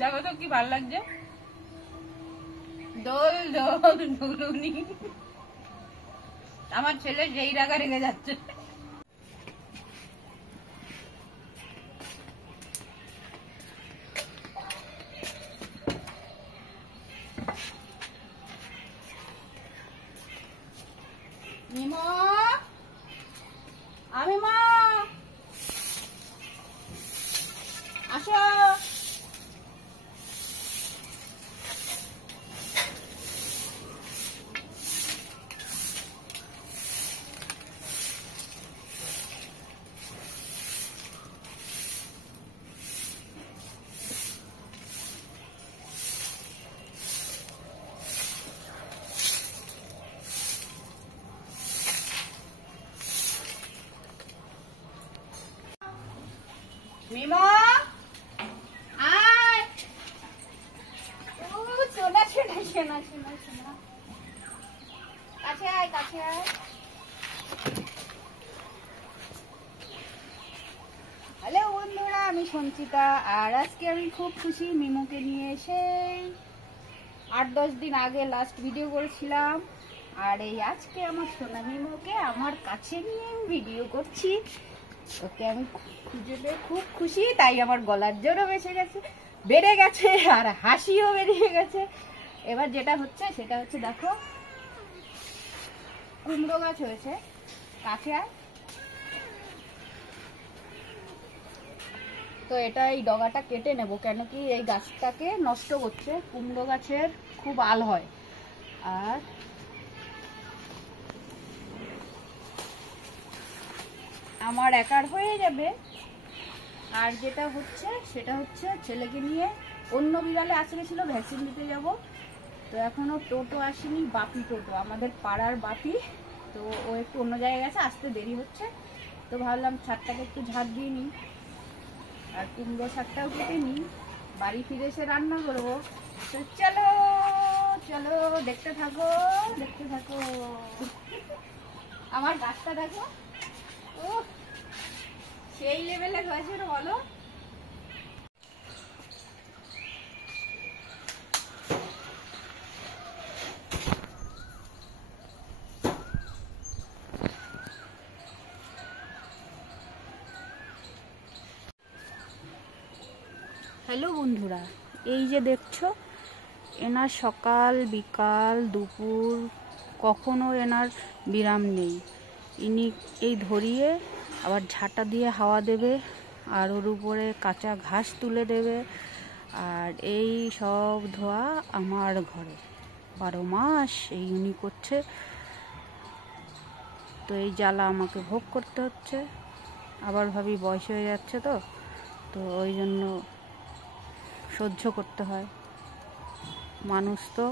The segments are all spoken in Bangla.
দেখো তো কি ভালো লাগছে, দোল দোল দুলুনি। আমার ছেলে যেই রাগা রেগে যাচ্ছে। মিমো, আমি মা আসো। মিমো আয়, ও সোনা সোনা সোনা সোনা সোনা, কাছে আয় কাছে আয়। হ্যালো বন্ধুরা, আমি সঞ্চিতা, আর আজকে আমি খুব খুশি। মিমোকে নিয়ে এসে 8-10 দিন আগে লাস্ট ভিডিও করেছিলাম, আর এই আজকে আমার সোনা মিমোকে আমার কাছে নিয়ে ভিডিও করছি। ওকে আমি খুঁজে পেয়ে খুব খুশি, তাই আমার গলার জোরও বেড়ে গেছে আর হাসিও বেরিয়ে গেছে। এবার যেটা হচ্ছে সেটা হচ্ছে, দেখো কুমড়ো গাছ হয়েছে, কাছে আয়। তো এটা এই ডগাটা কেটে নেব, কেন কি এই গাছটাকে নষ্ট করছে। কুমড়ো গাছের খুব আল হয়, আর আমার একার হয়ে যাবে। আর যেটা হচ্ছে সেটা হচ্ছে, ছেলেকে নিয়ে অন্য বিড়ালে আশ্রমে ছিল, ভ্যাকসিন দিতে যাব। তো এখনো টোটো আসেনি, বাপি টোটো, আমাদের পাড়ার বাপি। তো ও একটু অন্য জায়গায় গেছে, আসতে দেরি হচ্ছে। তো ভাবলাম ছাদটাকে একটু ঝাড় দিয়ে নিই, আর কুমড়ো শাকটাও কেটে নিই, বাড়ি ফিরে এসে রান্না করবো। তো চলো চলো, দেখতে থাকো দেখতে থাকো। আমার গাছটা দেখো, ও সেই লেভেলের হয়েছে রে, বলো। হ্যালো বন্ধুরা, এই যে দেখছো, এনার সকাল বিকাল দুপুর কখনো এনার বিরাম নেই। ইনি এই ধরিয়ে আবার ঝাঁটা দিয়ে হাওয়া দেবে, আর ওর উপরে কাঁচা ঘাস তুলে দেবে। আর এই সব ধোয়া আমার ঘরে 12 মাস এই উনি করছে। তো এই জ্বালা আমাকে ভোগ করতে হচ্ছে। আবার ভাবি বয়স হয়ে যাচ্ছে, তো তো ওই জন্য সহ্য করতে হয়। মানুষ তো,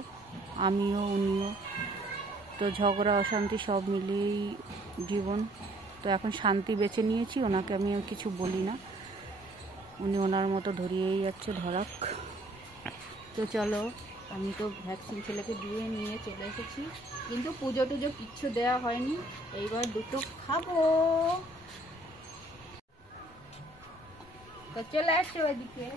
আমিও উনিও, তো ঝগড়া অশান্তি সব মিলিয়েই জীবন। তো এখন শান্তি বেছে নিয়েছি, ওনাকে আমি কিছু বলি না, উনি ওনার মতো ধরিয়েই যাচ্ছে, ধরাক। তো চলো, আমি তো ভ্যাকসিন ছেলেকে দিয়ে নিয়ে চলে এসেছি, কিন্তু পুজো টুজো কিচ্ছু দেওয়া হয়নি। এইবার দুটো খাবো। তো চলে আসছে ওইদিকে।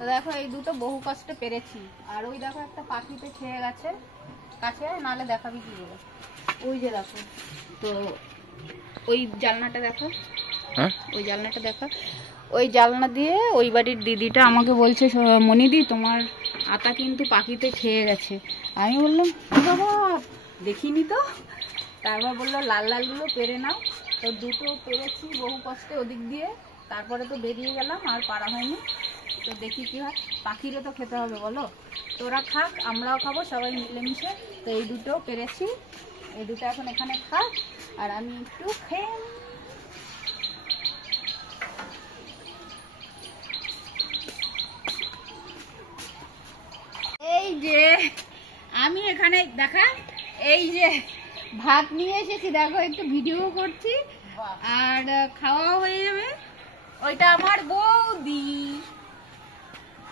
তো দেখো, এই দুটো বহু কষ্টে পেরেছি। আর ওই দেখো একটা পাখিতে খেয়ে গেছে, কাছে নালে দেখাবি কি করে। ওই যে দেখো, তো ওই জানলাটা দেখো, ওই জানলাটা দেখো, ওই জানলা দিয়ে ওই বাড়ির দিদিটা আমাকে বলছে, মনিদি তোমার আতা কিন্তু পাখিতে খেয়ে গেছে। আমি বললাম বাবা দেখিনি তো। তারপর বললো লাল লালগুলো পেরে নাও। তো দুটো পেরেছি বহু কষ্টে ওদিক দিয়ে, তারপরে তো বেরিয়ে গেলাম, আর পারা হয়নি। তো দেখি কি হয়, পাখিরও তো খেতে হবে বলো। তোরা খাক, আমরাও খাবো, সবাই মিলেমিশে। তো এই দুটো পেরেছি, এই দুটো এখন এখানে থাক, আর আমি একটু খেয়ে। এই যে আমি এখানে দেখা, এই যে ভাত নিয়ে এসেছি, দেখো একটু ভিডিও করছি, আর খাওয়া হয়ে যাবে। ওইটা আমার বৌদি।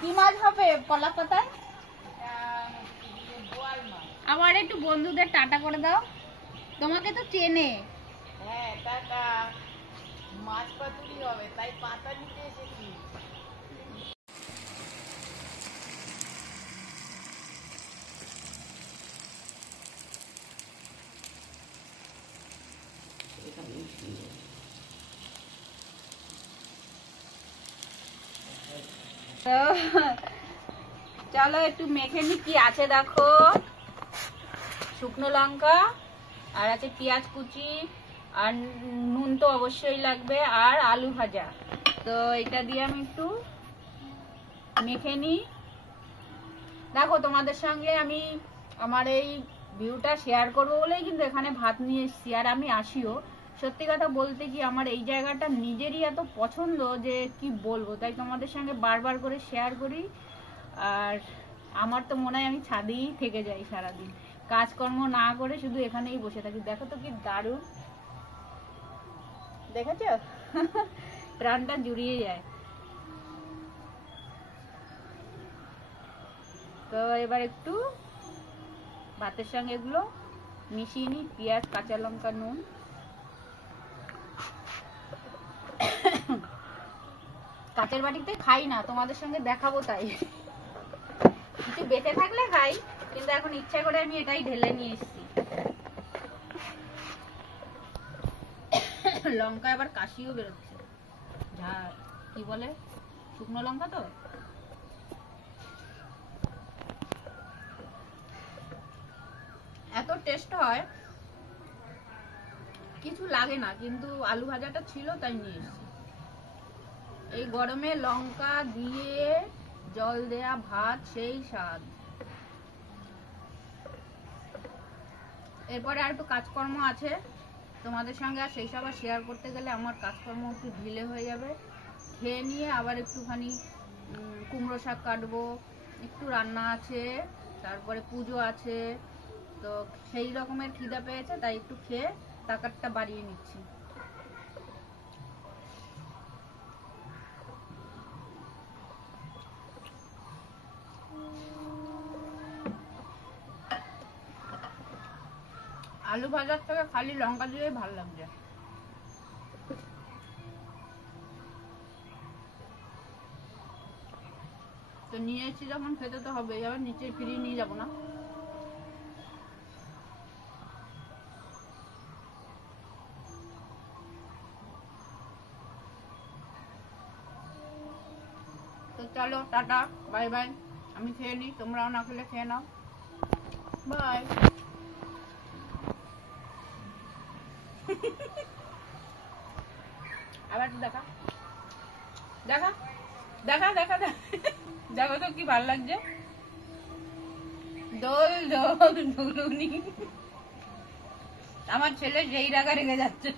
কি মাছ হবে কলা পাতায়? আমার একটু বন্ধুদের টাটা করে দাও, তোমাকে তো চেনে। মাছ পাতুরি হবে, তাই পাতা নিতে এসেছি। চলো একটু মেখে নি কি আছে দেখো। শুকনো লঙ্কা আর আছে পেঁয়াজ কুচি আর নুন তো অবশ্যই লাগবে আর আলু ভাজা। তো এটা দিয়ে আমি একটু মেখে নিই। দেখো তোমাদের সঙ্গে আমি আমার এই ভিউটা শেয়ার করবো বলেই কিন্তু এখানে ভাত নিয়ে এসেছি, আর আমি আসিও। সত্যি কথা বলতে কি আমার এই জায়গাটা নিজেরই এত পছন্দ যে কি বলবো, তাই তোমাদের সঙ্গে বারবার করে শেয়ার করি। আর আমার তো মনে হয় আমি ছাদেই থেকে যাই সারাদিন, কাজকর্ম না করে শুধু এখানেই বসে থাকি। দেখো তো কি দারুণ, দেখেছো? প্রাণটা জুড়িয়ে যায়। তো এবার একটু ভাতের সঙ্গে এগুলো মিশিয়ে নিই, পেঁয়াজ কাঁচা লঙ্কা নুন। কাঁচের বাটিতে খাই না, তোমাদের সঙ্গে দেখাবো তাই। কিছু বেঁচে থাকলে খাই, কিন্তু এখন ইচ্ছা করে আমি এটাই ঢেলে নিয়ে এসেছি। লঙ্কা আবার কাশিও বেরোচ্ছে, যা কি বলে শুকনো লঙ্কা তো। এত টেস্ট হয়, কিছু লাগে না, কিন্তু আলু ভাজাটা ছিল তাই নিয়ে এসেছি। এই গরমে লঙ্কা দিয়ে জল দেয়া ভাত সেই স্বাদ। এরপরে আর একটু কাজকর্ম আছে তোমাদের সঙ্গে, আর সেই সব আর শেয়ার করতে গেলে আমার কাজকর্ম একটু ঢিলে হয়ে যাবে। খেয়ে নিয়ে আবার একটুখানি কুমড়ো শাক কাটবো, একটু রান্না আছে, তারপরে পুজো আছে। তো সেই রকমের খিদা পেয়েছে, তাই একটু খেয়ে তাকাতটা বাড়িয়ে নিচ্ছি। আলু ভাজার থেকে খালি লঙ্কা দিলেই ভালো লাগছে। তো নিয়ে এসেছি যখন খেতে তো হবেই, আবার নিচে ফিরিয়ে নিয়ে যাবো না। তো চলো টাটা বাই বাই, আমি খেয়ে নিই, তোমরাও না খেলে খেয়ে নাও, বাই। আবার দেখা দেখা দেখা দেখা দেখো তো কি ভালো লাগছে, দোল দোল দুলুনি। আমার ছেলে যেই রাগা রেগে যাচ্ছে।